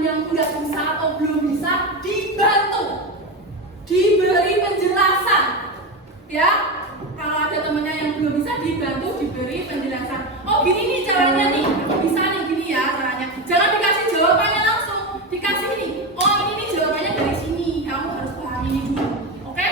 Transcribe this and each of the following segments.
yang nggak bisa atau belum bisa dibantu, diberi penjelasan, ya. Kalau ada temennya yang belum bisa, dibantu, diberi penjelasan. Oh gini nih caranya nih, bisa nih gini ya caranya. Jangan dikasih jawabannya langsung, dikasih ini. Oh ini nih jawabannya dari sini, kamu harus pahami ini dulu. Oke?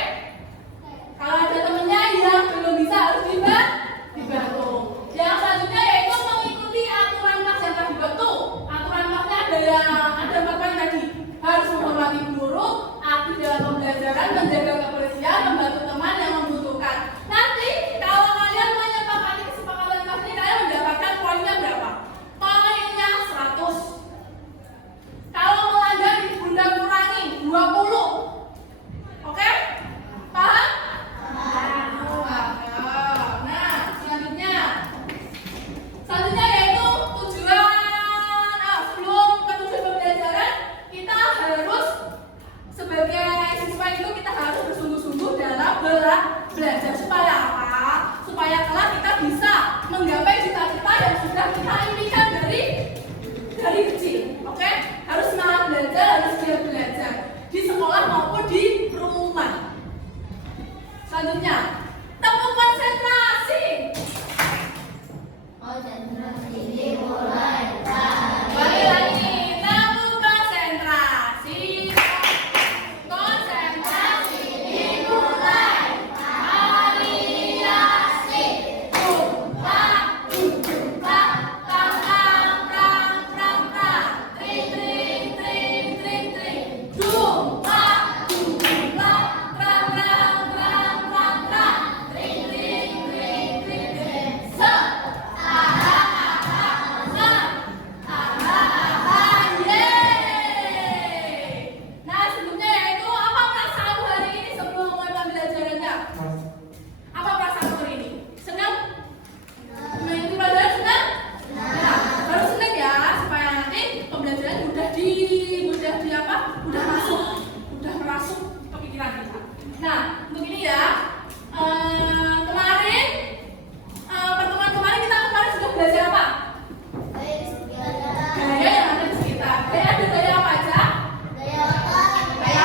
Kalau ada temennya yang belum bisa harus dibantu. Yang selanjutnya yaitu mengikuti aturan kelas yang telah dibentuk. Aturan kelasnya ada apa yang tadi? Harus menghormati guru, aktif dalam pembelajaran, menjaga kebersihan, membantu teman yang membutuhkan. Nanti kalau kalian menyepakati kesepakatan kelas ini, kalian mendapatkan poinnya berapa? Poinnya 100. Kalau melanggar Bunda kurangi 20. Oke? Paham? Nah, selanjutnya yaitu tujuan. Sebelum ke tujuan pembelajaran, kita harus sebagai siswa itu kita harus bersungguh-sungguh dalam belajar. Supaya apa? Supaya kelak kita bisa menggapai cita-cita yang sudah kita impikan dari kecil. Oke? Harus semangat belajar, harus giat belajar di sekolah maupun di rumah. Selanjutnya, temu konsentrasi. Konsentrasi dimulai. Balik lagi, temu konsentrasi. Konsentrasi dimulai. Variasi. Jumpa, jumpa, tang tang tang tang tang. Tring tring tring tring tring. Jumpa, jumpa, tang tang tang tang tang. Tring tring tring tring tring. Se. Nah, sebelumnya yaitu apa perasaanmu hari ini sebelum mulai pembelajarannya? Apa perasaanmu hari ini? Senang? Mengikuti pelajaran senang? Nah, harus senang ya supaya nanti pembelajaran udah masuk, udah merasuk ke pikiran kita. Nah, untuk ini ya, pertemuan kemarin kita sudah belajar apa? Gaya yang ada di sekitar. Gaya ada gaya apa aja? Gaya otot. Gaya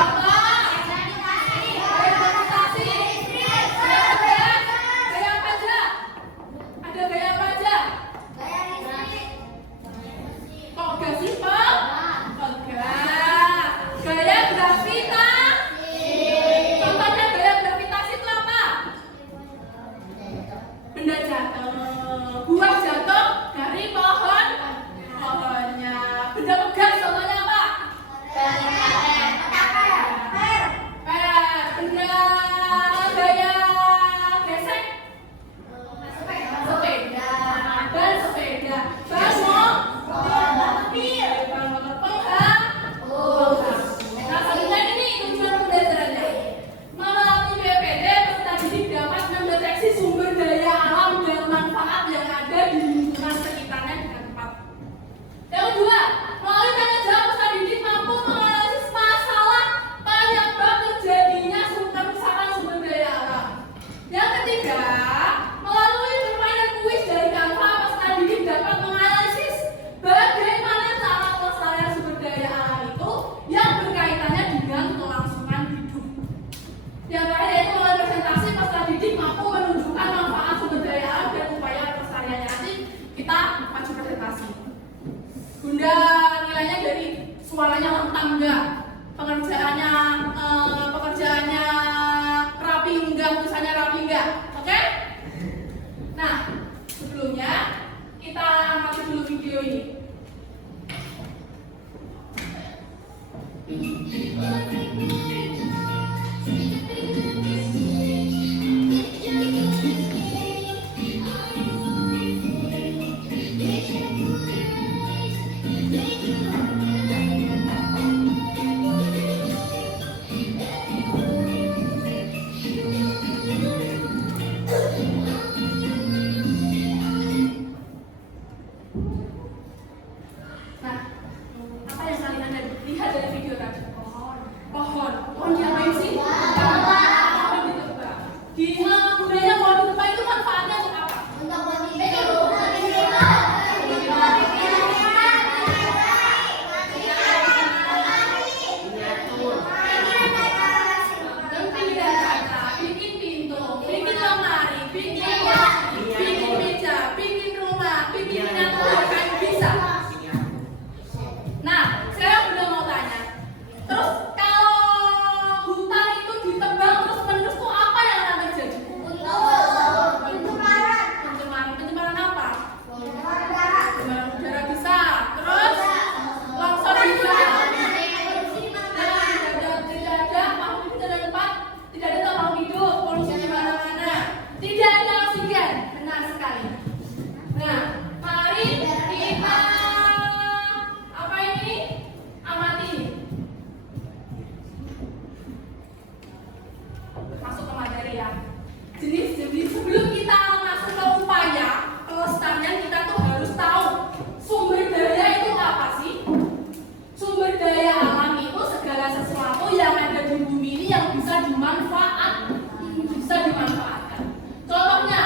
meditasi. Gaya apa aja? Ada gaya apa aja? Kok gak simpel? Enggak. Gaya gravitasi. Contohnya gaya gravitasi itu apa? Benda jatuh, buah jatuh dari pohonnya. Benda pegang contohnya apa? Benda gaya gesek. Sepeda. Dan sepeda. Nah, selanjutnya ini tujuan pembelajarannya. Melalui PPD, peserta didik dapat mendeteksi sumber daya alam dan manfaat yang ada di lingkungan sekitarnya dengan tepat. Yang kedua, melalui tanya jawab peserta didik mampu menganalisis masalah penyebab terjadinya kerusakan sumber daya alam. Yang ketiga, melalui permainan kuis dari Canva, peserta didik dapat menganalisis bagaimana cara pelestarian sumber daya alam itu yang berkaitannya dengan kelangsungan hidup. Yang terakhir yaitu melalui presentasi, peserta didik mampu menunjukkan manfaat sumber daya alam dan upaya pelestariannya. Nanti kita maju presentasi. Bunda nilainya dari suaranya lantang enggak, pekerjaannya rapi enggak, tulisannya rapi enggak, oke? Nah, sebelumnya kita amati dulu video ini. Nah, apa yang kalian lihat dari video tadi? Pohon diapain sih? Pohon ditebang. Gunanya pohon ditebang itu manfaatnya untuk apa? yang ada di bumi ini yang bisa dimanfaatkan. Contohnya,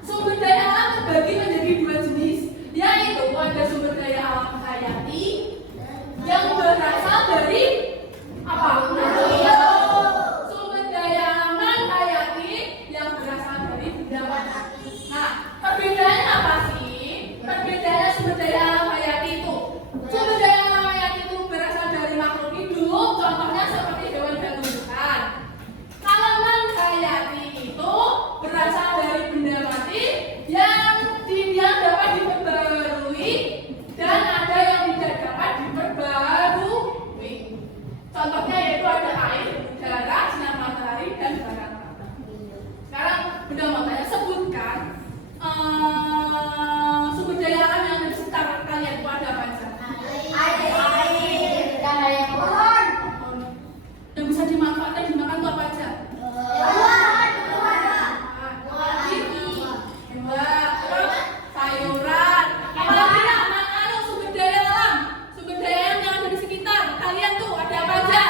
sumber daya alam terbagi menjadi dua jenis, yaitu ada sumber daya alam hayati yang berasal dari apa? Sumber daya alam non hayati yang berasal dari benda mati. Nah, perbedaannya apa sih? Perbedaannya sumber daya alam hayati itu. Sumber daya alam hayati itu berasal dari makhluk hidup, contohnya seperti hewan dan tumbuhan. Kalau non hayati itu berasal dari benda mati yang dapat diperbarui dan ada yang tidak dapat diperbarui. Contohnya yaitu ada air, udara, sinar matahari, dan barang mata. Sekarang benda matanya sebutkan sumber daya alam yang ada di sekitar kalian itu ada apa aja? Air, cahaya pohon, Yang bisa dimanfaatkan dimakan itu apa aja? Terus sayuran. Apalagi sumber daya alam yang ada di sekitar kalian tuh ada apa aja?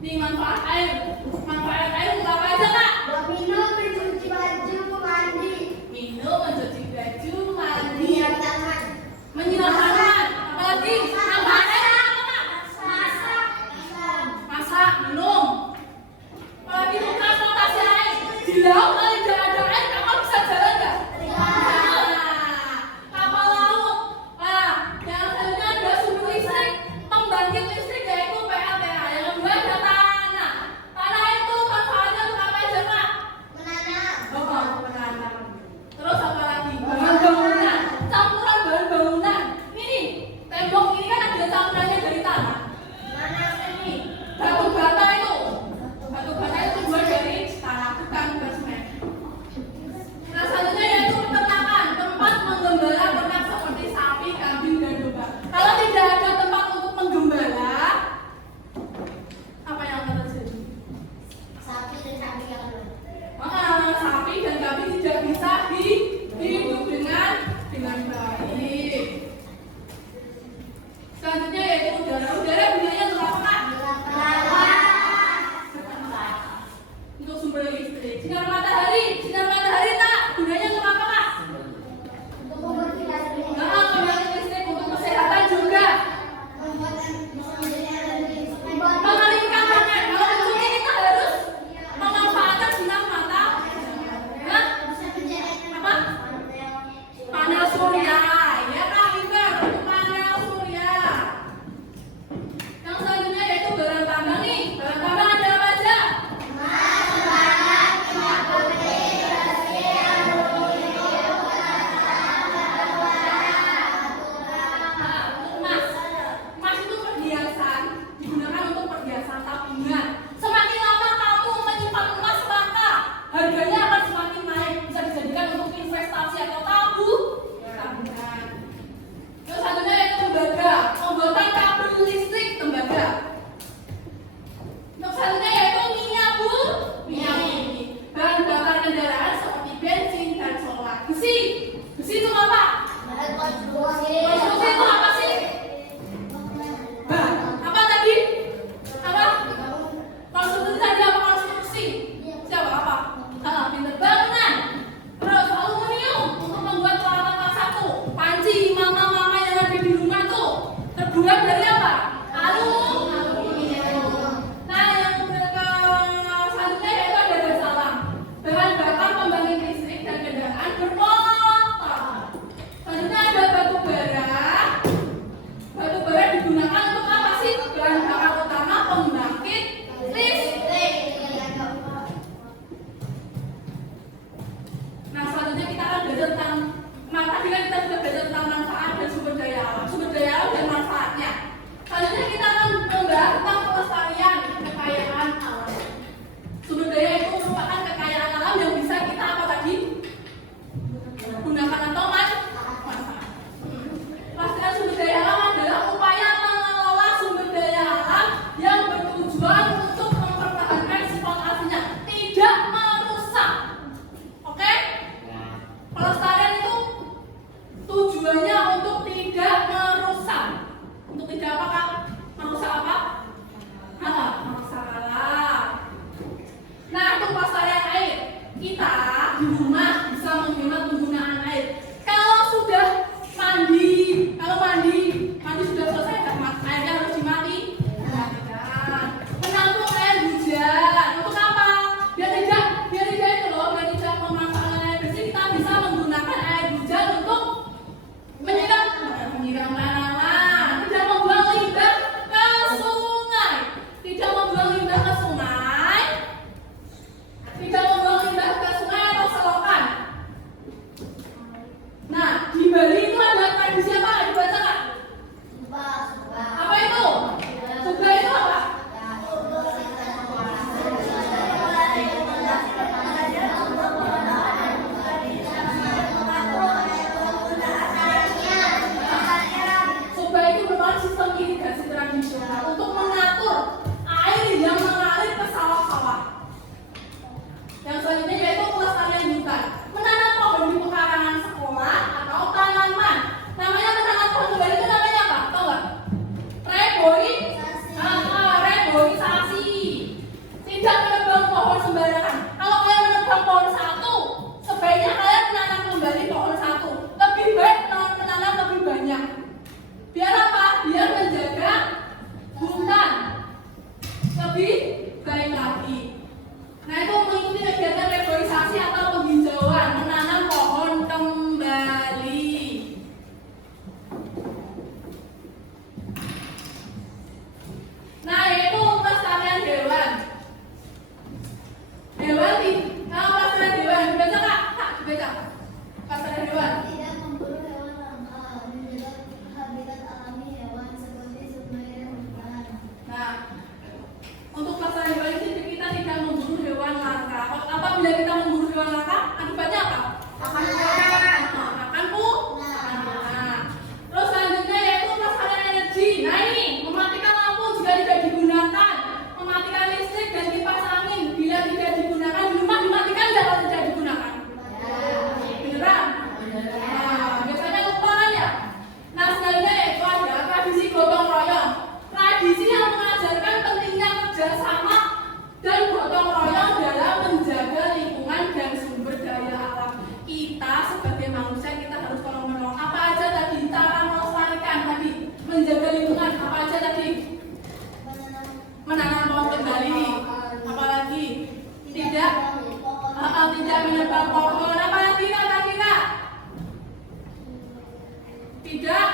Nih manfaat air. Manfaat air untuk apa aja kak? Minum, mencuci baju, mandi, Minum, mencuci baju, mandi, menyiram tangan, menyiram tanaman. Apalagi manfaat air apa kak? masak, Masak, minum. Apalagi untuk transportasi air. Di laut kalau tidak ada air, kapal bisa jalan nggak? Nah, kapal laut. Nah, yang selanjutnya ada sumber listrik, pembangkit listrik yaitu PLTA. Yang kedua ada tanah. Tanah itu manfaatnya untuk apa aja kak? menanam, Oh, menanam. Terus apa lagi? Bahan bangunan. Campuran bahan bangunan. Ini tembok ini kan ada campurannya dari tanah. mana Ini batu bata itu. Batu bata itu dibuat dari tanah, bukan semen. lebih baik lagi. Nah, itu mengikuti kegiatan reboisasi atau penghijauan, menanam pohon kembali. Nah, itu pelestarian hewan. Hewan di, pelestarian hewan, dibaca Kak? Kak, dibaca. Pelestarian hewan. Tidak memburu hewan langka, menjaga habitat alami hewan seperti sungai dan hutan. Nah, untuk pelestarian hewan ini kita tidak memburu hewan langka. Apabila kita memburu hewan langka, akibatnya apa? Akan Akan punah. Terus selanjutnya yaitu pelestarian energi. Nah ini, mematikan lampu jika tidak digunakan, mematikan listrik dan kipas angin bila tidak digunakan. Di rumah dimatikan nggak kalau tidak digunakan? Beneran? Nah, biasanya lupa kan ya? Nah, selanjutnya yaitu ada tradisi gotong royong. Tradisi yang mengajarkan pentingnya kerjasama dan gotong royong dalam menjaga lingkungan dan sumber daya alam. Kita sebagai manusia kita harus tolong menolong. Apa aja tadi cara melestarikan tadi, menjaga lingkungan apa aja tadi? Menanam pohon kembali. Apalagi tidak menebang pohon. Apalagi kira-kira tidak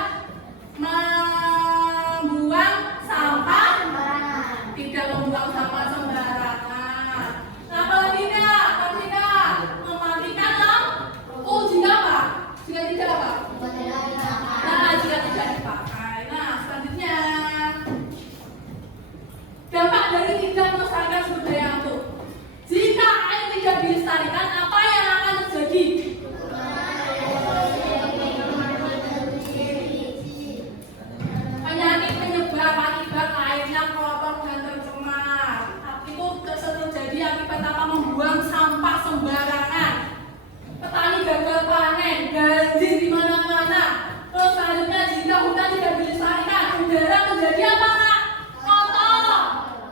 membuang sampah. Tidak membuang sampah sembarangan. Nah, apalagi Kak? Tadi Kak, mematikan lampu jika apa? Jika tidak apa? Nah, jika tidak dipakai. Nah, selanjutnya dampak dari tidak melestarikan sumber daya alam. Jika air tidak dilestarikan, apa yang akan terjadi? Penyakit penyebar akibat airnya kotor dan tercemar. Itu terjadi akibat apa? Membuang sampah sembarangan. Petani gagal panen, banjir di mana-mana. Terus selanjutnya jika hutan tidak dilestarikan, udara menjadi apa Kak? Kotor.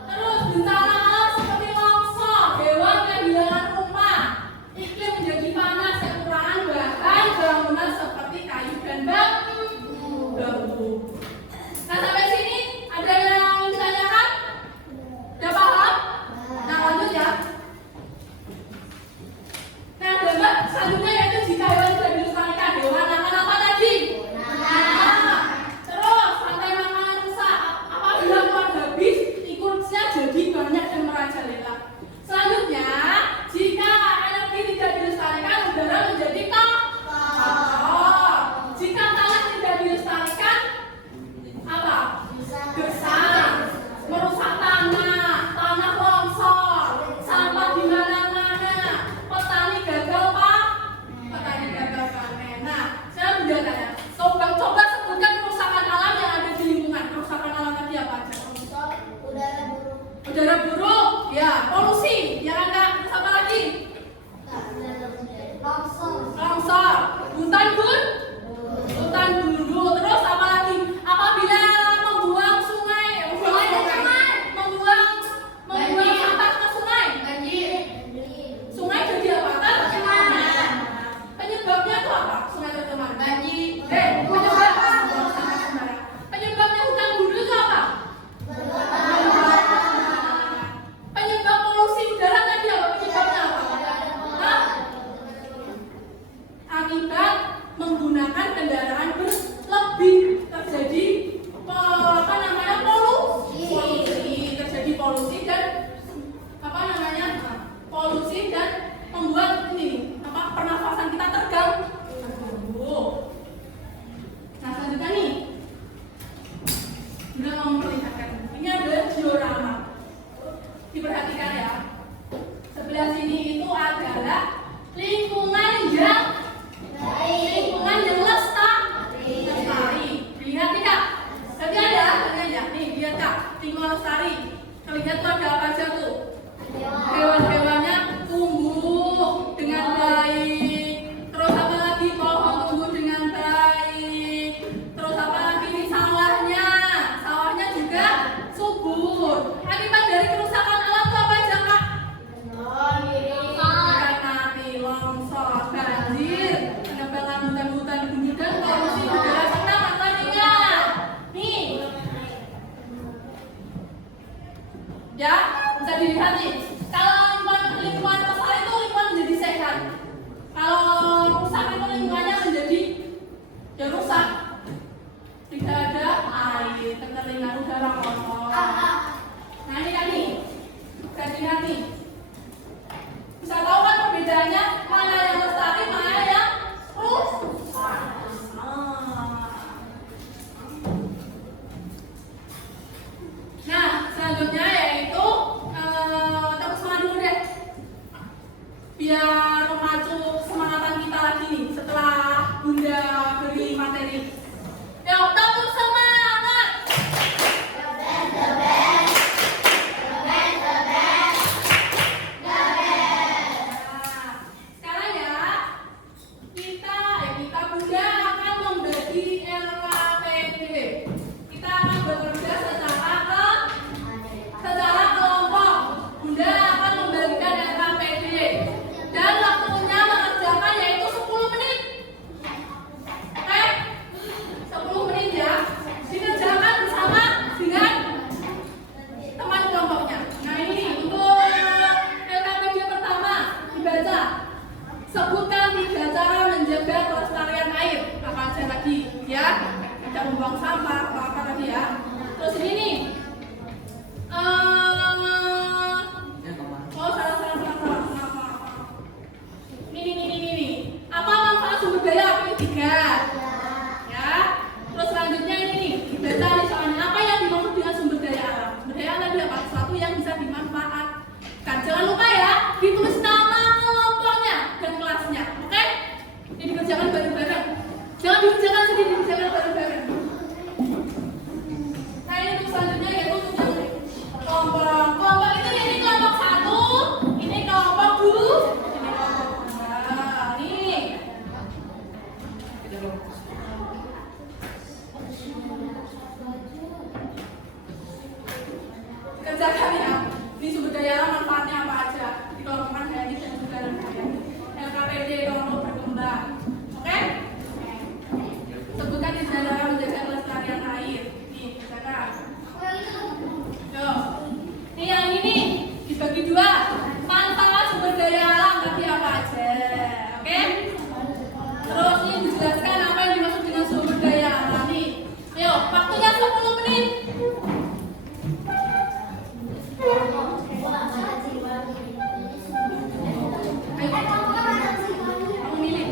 Terus bencana alam seperti longsor, hewan kehilangan rumah, iklim menjadi panas, kekurangan bahan bangunan seperti kayu dan bambu. Nah, sampai sini ada yang ditanyakan? Udah paham? Nah, lanjut ya. Nah, dampak selanjutnya yaitu jika hewan tidak dilestarikan, hewan akan apa tadi? Nah, terus rantai makanan rusak. Apabila keluar habis, tikusnya jadi banyak dan merajalela. Selanjutnya, jika energi tidak dilestarikan, udara menjadi kotor. Jika tanah tidak dilestarikan, apa? Gersang, merusak tanah longsor, sampah di mana-mana, petani gagal panen. Nah, saya sudah tanya, coba sebutkan kerusakan alam yang ada di lingkungan. Kerusakan alam tadi apa aja? Udara buruk, ya, polusi, ya kan Kak? Terus apa lagi? Longsor, hutan gundul, terus apa lagi? Apabila membuang sampah ke sungai, sungai jadi apa? Tercemar. Penyebabnya itu apa? Sungai tercemar. Penyebabnya hutan gundul itu apa? Penyebab polusi udara Ya, bisa dilihat nih. Kalau lingkungan lestari itu lingkungan menjadi sehat. Kalau rusak itu lingkungannya menjadi ya rusak. Tidak ada air, kekeringan, udara kotor. Nah ini kan nih, bisa dilihat nih. Bisa tahu kan perbedaannya mana yang lestari, mana yang rusak. Nah, selanjutnya yaitu tepuk semangat dulu deh, biar memacu semangatan kita lagi nih setelah Bunda beri materi. Yuk, tepuk semangat. Sekarang ya, kita Bunda akan membagi LKPD. Kita akan bekerja secara kelompok. Bunda akan membagikan LKPD dan waktunya mengerjakan yaitu 10 menit. Oke? 10 menit ya. Dikerjakan bersama dengan teman kelompoknya. Nah ini untuk LKPD pertama dibaca. Sebutkan 3 cara menjaga kelestarian air. Apa aja lagi ya? Tidak membuang sampah, apa lagi ya? Terus ini nih. Ini. Apa manfaat sumber daya api 3? Ya. Terus selanjutnya ini nih, dibaca nih soalnya apa yang dimaksud dengan sumber daya alam. Sumber daya alam adalah sesuatu yang bisa dimanfaatkan. Jangan lupa ya, ditulis nama kelompoknya dan kelasnya. Oke? Ini dikerjakan bareng-bareng. Jangan dikerjakan sendiri, dikerjakan bareng-bareng. Nah ini untuk selanjutnya yaitu untuk kelompok ini kelompok 1, ini kelompok 2, ini kelompok 2. Nih. Kerjakan ya. Ini sumber daya alam manfaatnya apa aja? Dikelompokkan Hayati dan juga Hayati. LKPD kelompok berkembang. Oke? Sebutkan 3 cara menjaga kelestarian air. Nih, kerjakan. Yo. Ini yang ini dibagi 2. Manfaat sumber daya alam tadi apa aja? Oke? Terus ini dijelaskan apa yang dimaksud dengan sumber daya alam nih. Ayo, waktunya 10 menit. Ayo, kamu milih.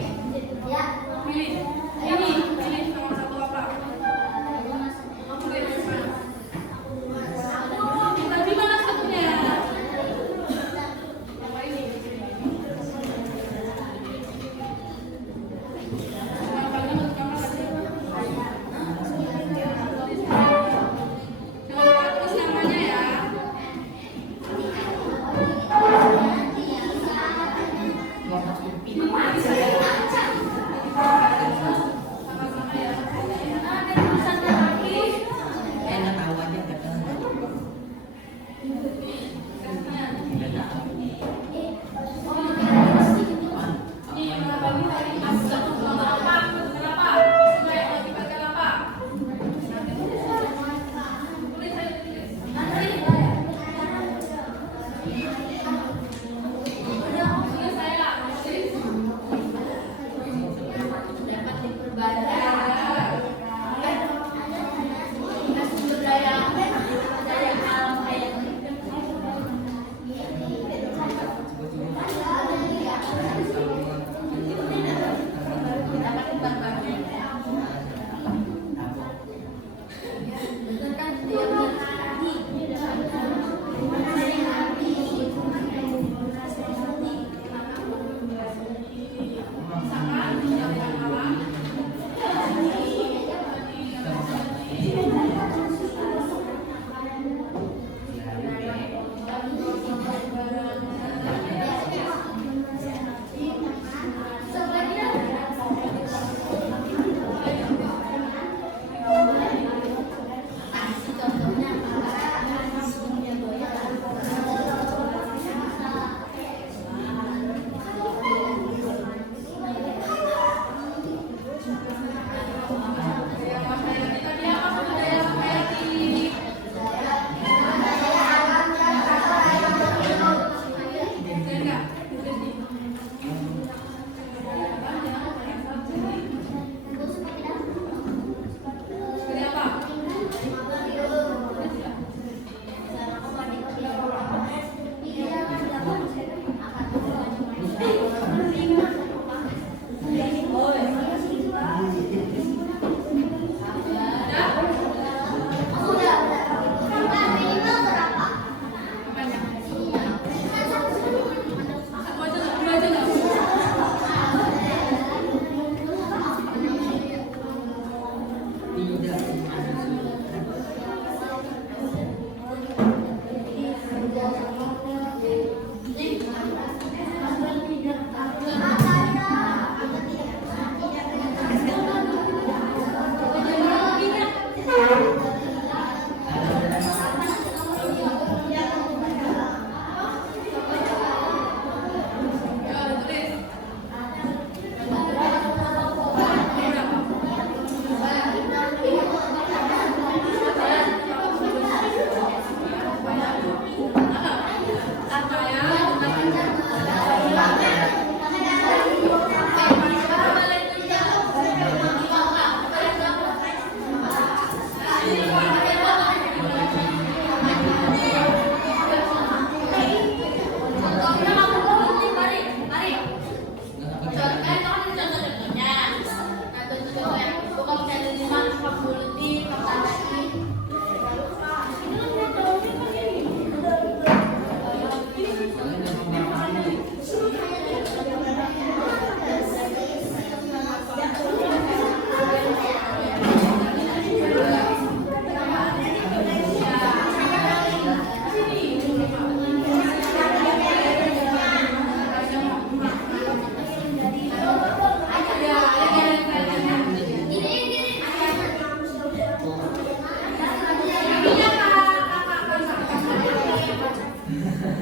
Tidak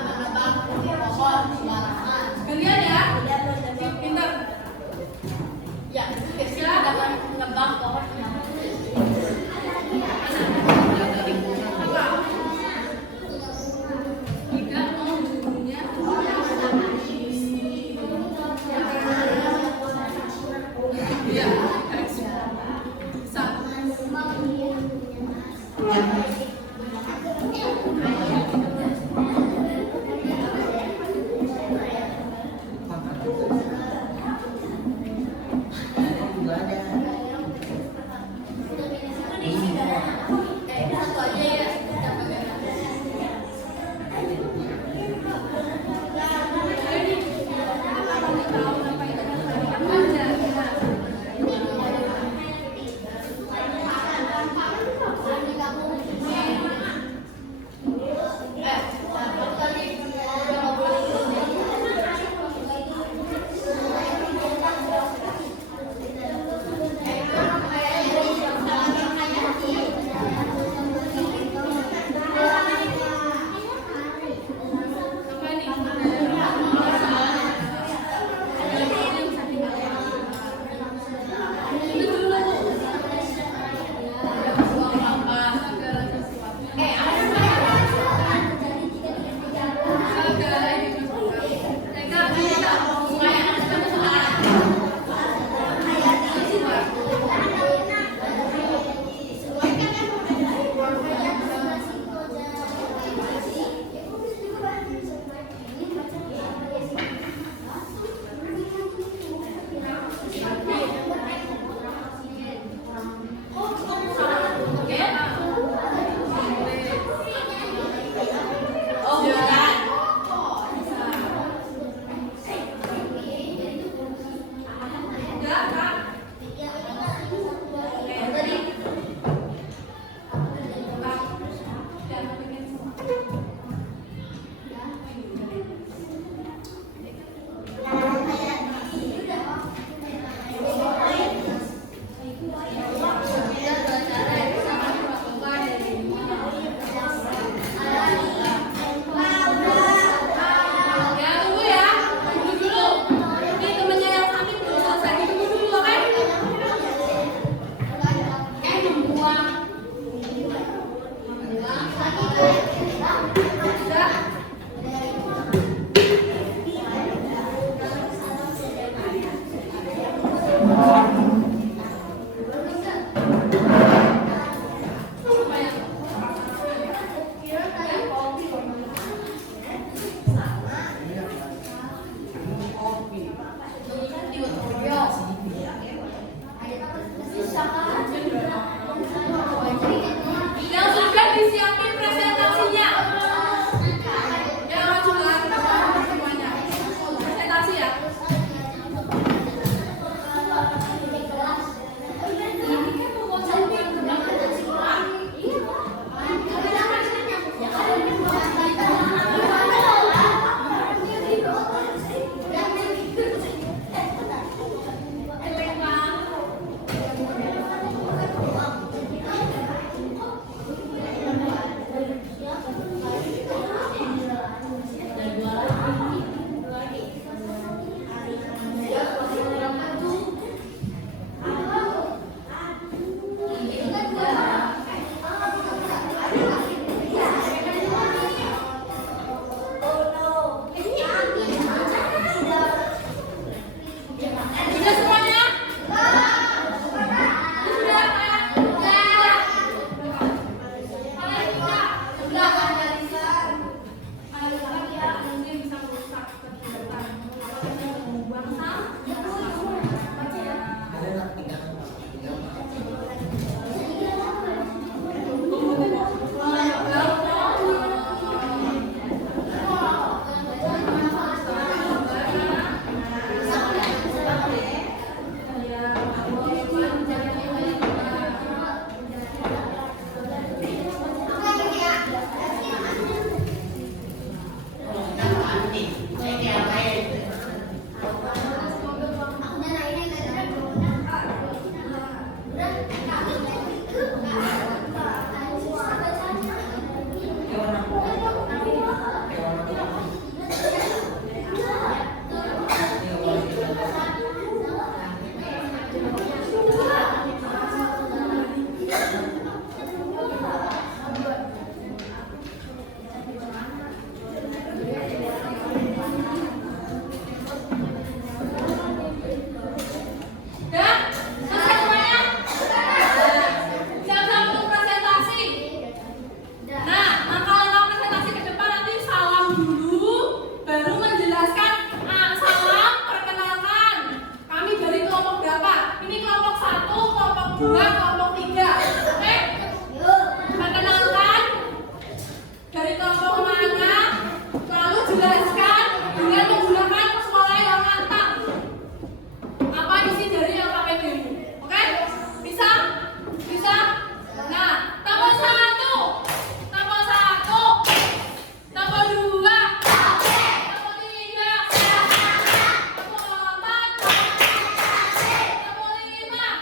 menebak pohon sembarangan. Kalian ya, pintar. Ya, tidak menebak pohon sembarangan. Tidak menghubungnya. Iya, bisa. Satu aja ya. 2, kelompok 3. Oke? Yuk. Perkenalkan dari kelompok mana, lalu jelaskan dengan menggunakan suara yang lantang apa isi dari alfabet ini. Oke? Bisa? Bisa? Nah, tabel 1, tabel 1, tabel 2, tabel 3, tabel 4, tabel 5.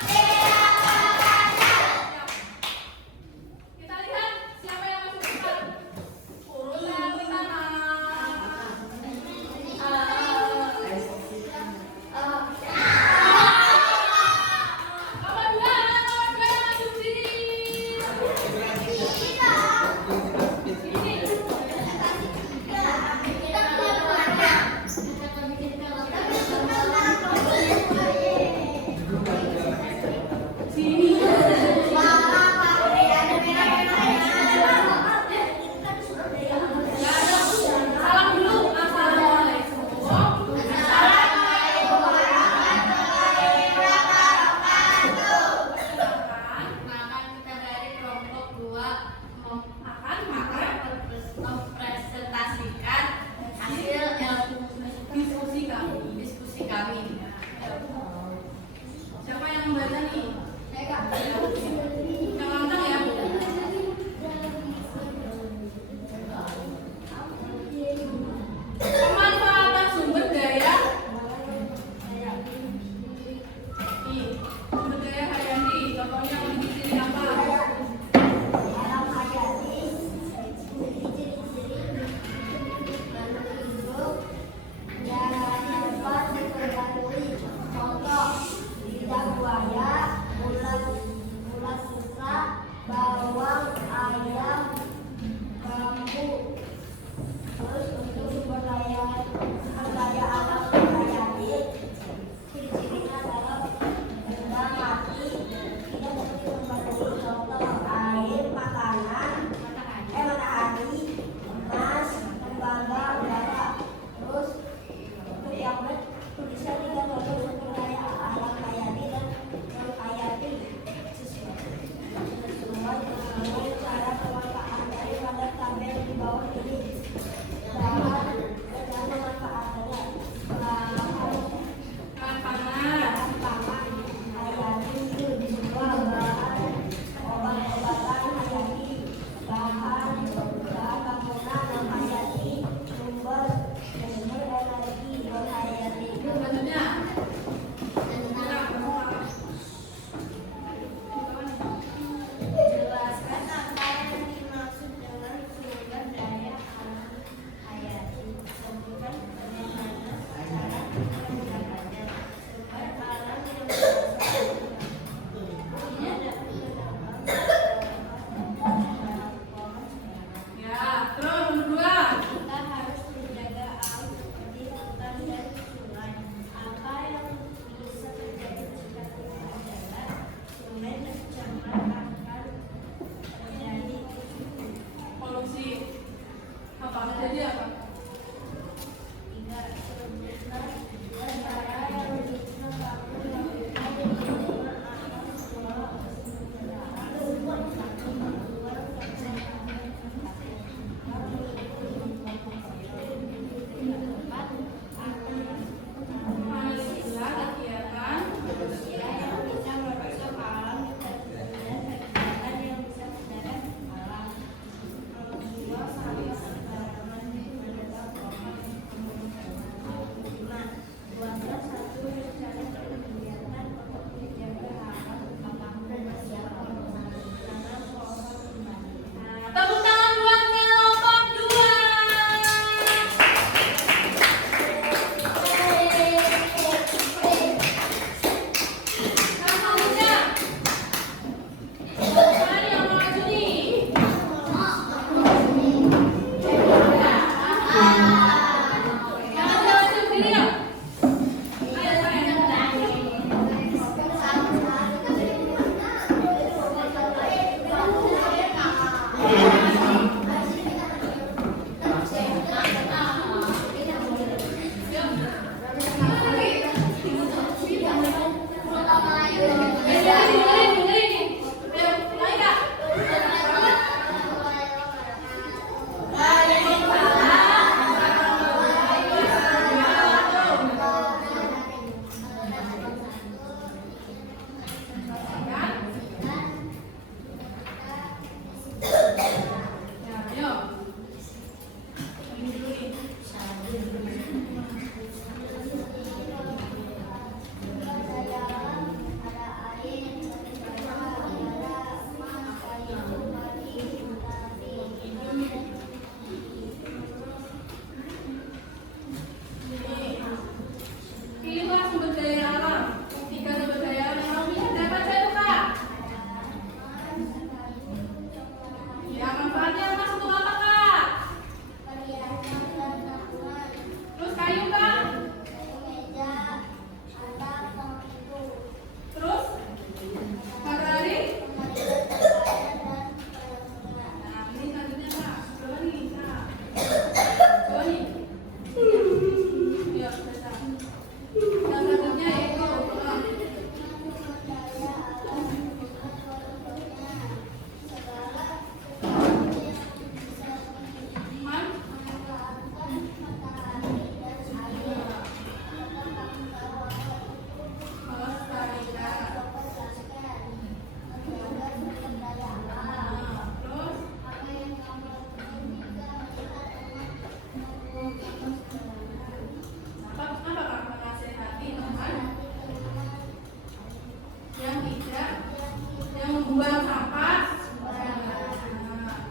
membuang sampah sembarangan.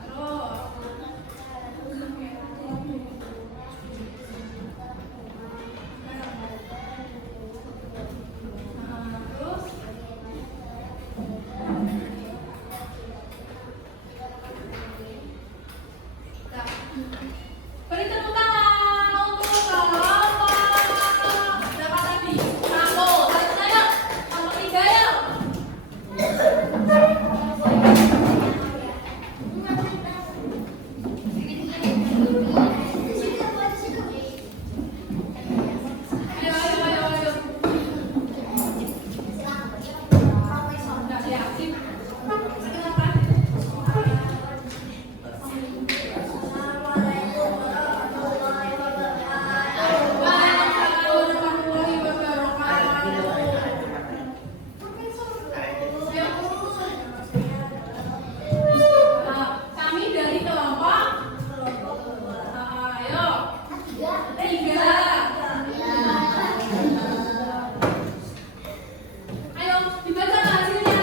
Terus. Terus. Nah, beri tepuk tangan untuk kelompok berapa tadi? Satu, ayo, kelompok 3 ya. Ayo, ayo, ayo, ayo. Udah siap, sip. Silakan. Warahmatullahi wabarakatuh. Kami dari kelompok. Ayo. 3. Ayo dibaca hasilnya.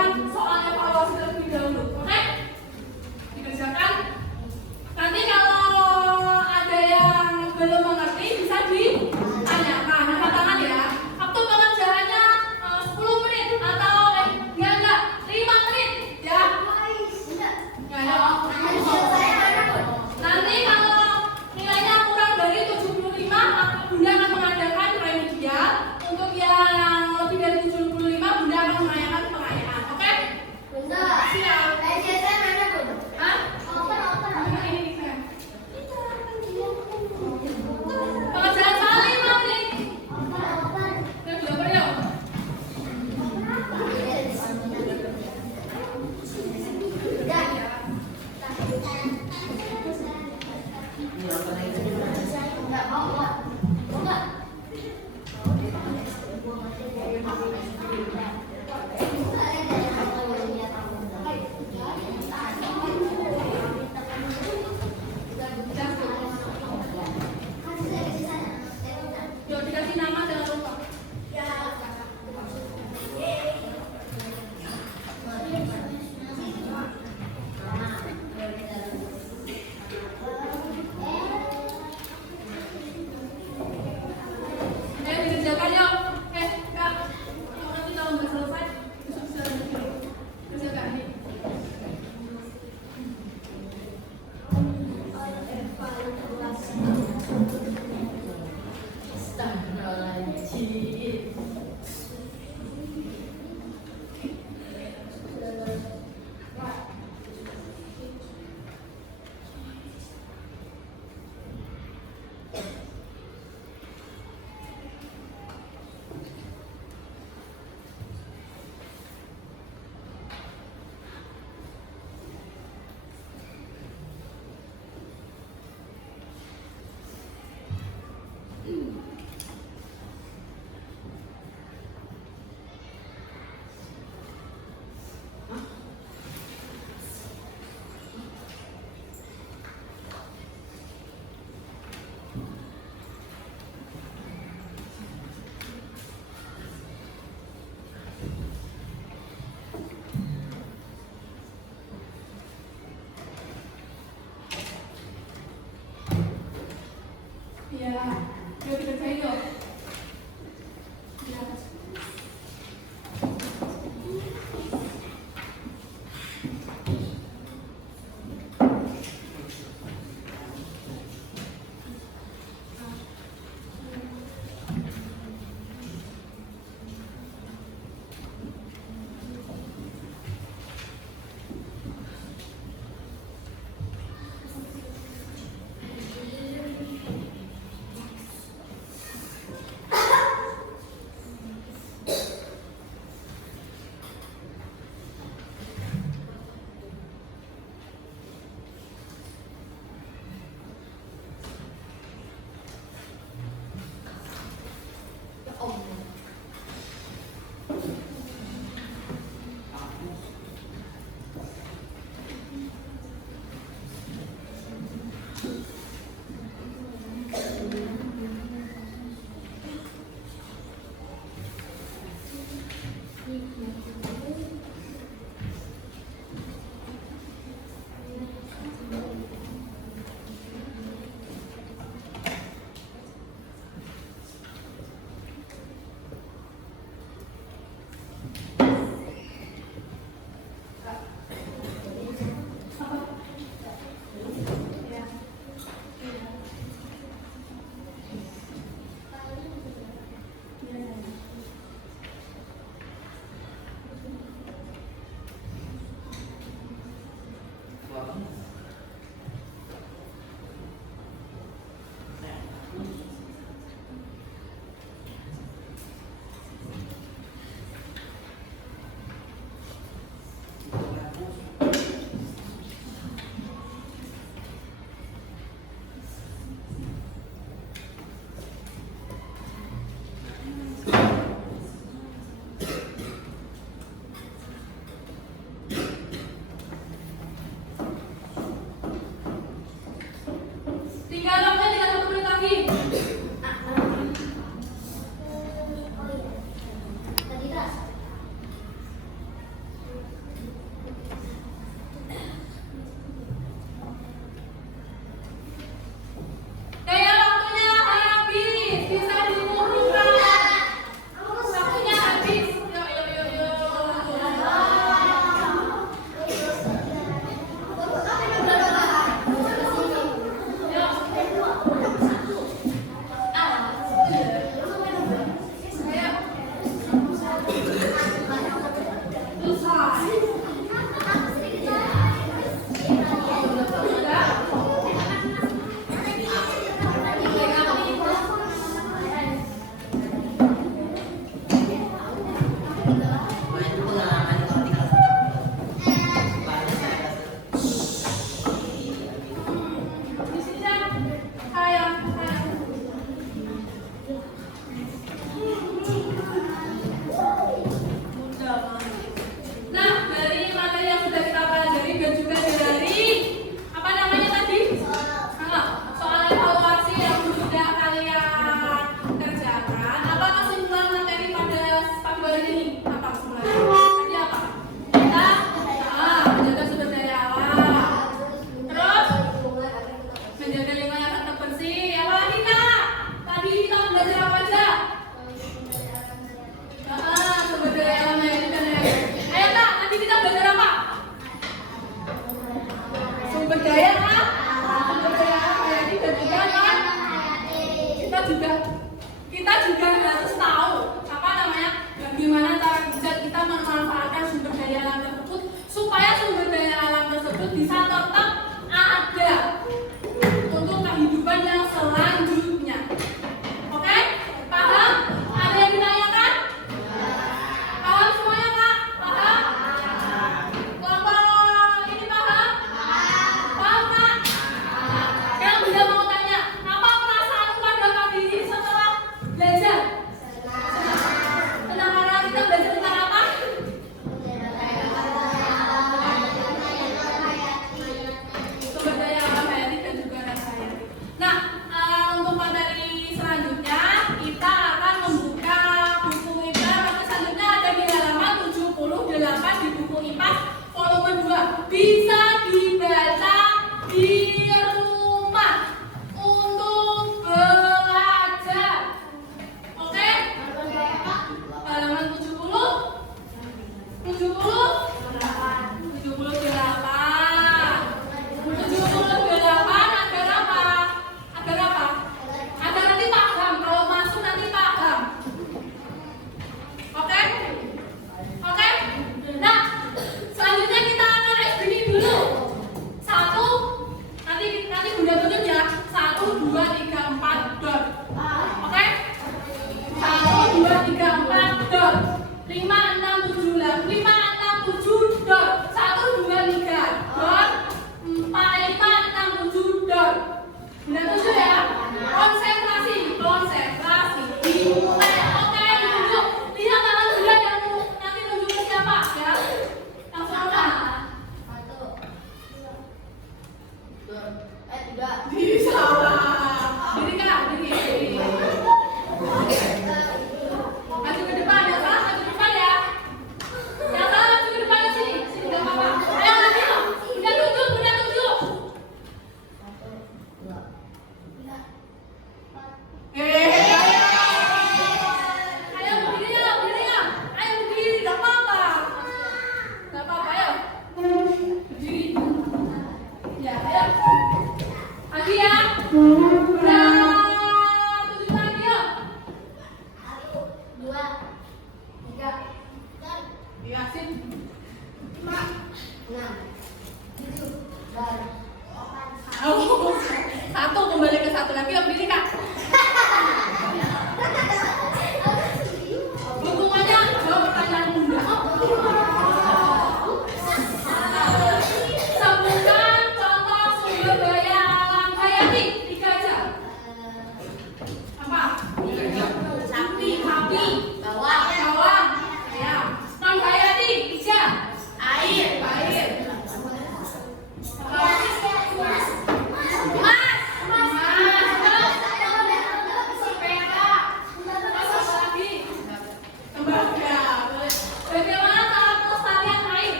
mengerjakan soal evaluasi terlebih dahulu. Oke? Dikerjakan. Nanti kalau ada yang belum mengerti bisa ditanyakan. Angkat tangan ya. Waktu pengerjaannya 10 menit atau enggak 5 menit ya. Enggak ya. Nanti kalau nilainya kurang dari 75, maka Bunda akan mengadakan remedial. Untuk yang lebih dari 75, Bunda akan merayakan pengayaan. Oke? Siap. Hah? Ini nih, saya. Pengerjaan soal 5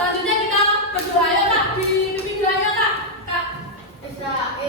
Selanjutnya kita berdoa ya kak, dipimpin doanya kak. Kak. Israel